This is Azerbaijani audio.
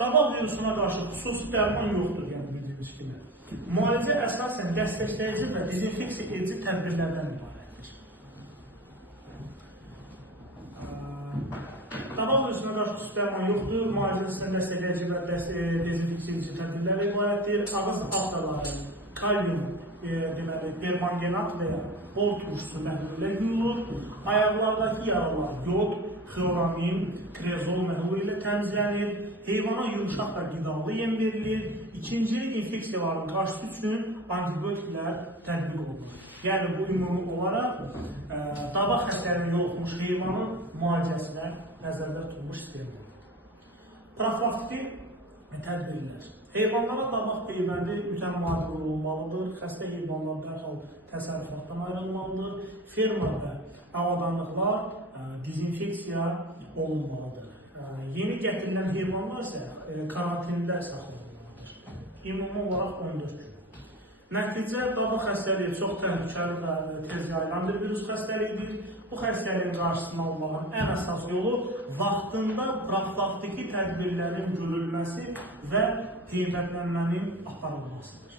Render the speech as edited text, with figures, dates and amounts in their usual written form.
Daba virusuna qarşı xüsusi dərman yoxdur, yəni bildiyiniz kimi. Müalicə əsasən dəstəkləyici və dezinfeksiya edici tədbirlərdən ibarətdir. Daba virusuna qarşı xüsusi dərman yoxdur, müalicəsində dəstəkləyici və dezinfeksiya edici tədbirlər ibarətdir. Ağız aftaları, kalyum, deməli, dermangenat və ya bol turşusu məhlullə yuyulur. Ayaqlardakı yaralar yod, xloramin, krezol məhlulu ilə təmizlənir. Heyvana yumuşaq və qidalı yem verilir. İkincili infeksiyaların qarşısı üçün antibiotiklər tətbiq olunur. Yəni bu ümumi olaraq daba xəstəliyi yoluxmuş heyvanın müalicəsinə nəzərdə tutulmuş sistemdir. Profilaktik tədbirlər. Heyvanlara dabaq peyvəndi mütəmadi olunmalıdır. Xəstə heyvanlar dərhal təsərrüfatdan ayrılmalıdır. Fermada avadanlıqlar dezinfeksiya olunmalıdır. Yeni gətirilən heyvanlar isə karantində saxlanılmalıdır. Ümumi olaraq 14 gün. Nəticə, daba xəstəliyi çox təhlükəli və tez yayılan bir virus xəstəliyidir. Bu xəstəliyin qarşısını almağın ən əsas yolu vaxtında profilaktiki tədbirlərin görülməsi və peyvəndlənmənin aparılmasıdır.